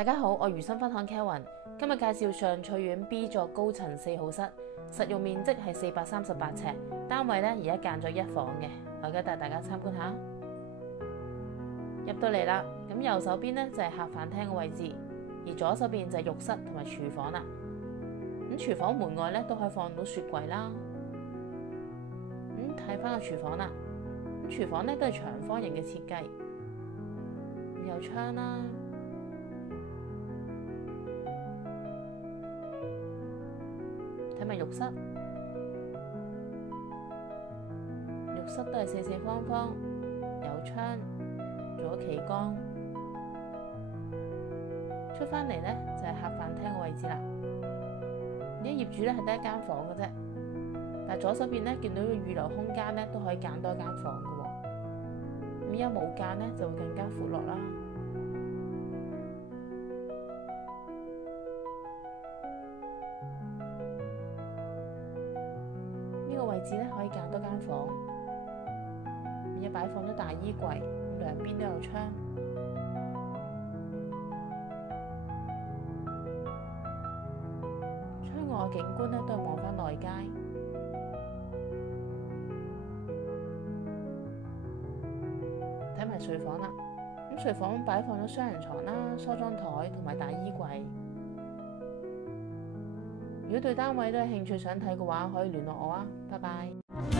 大家好，我如新分享 Kevin， 今日介紹上翠苑 B 座高層4號室，實用面積係438尺，單位咧而家間咗1房嘅，我而家帶大家參觀下。入到嚟啦，咁右手邊咧就係客飯廳嘅位置，而左手邊就係浴室同埋廚房啦。咁廚房門外咧都可以放到雪櫃啦。睇翻個廚房啦，咁廚房咧都係長方形嘅設計，有窗啦。睇埋浴室，浴室都係四四方方，有窗，做咗旗杆。出返嚟咧就係客飯廳嘅位置啦。而家業主咧係得1間房嘅啫，但係左手邊咧見到個預留空間咧都可以揀多1間房嘅喎。咁而家冇間咧就會更加闊落啦。呢個位置咧可以揀多間房，而家擺放咗大衣櫃，兩邊都有窗。窗外嘅景觀咧都係望返內街。睇埋睡房啦，咁睡房擺放咗雙人床啦、梳妝台同埋大衣櫃。如果對單位都有興趣想睇嘅話，可以聯絡我啊！拜拜。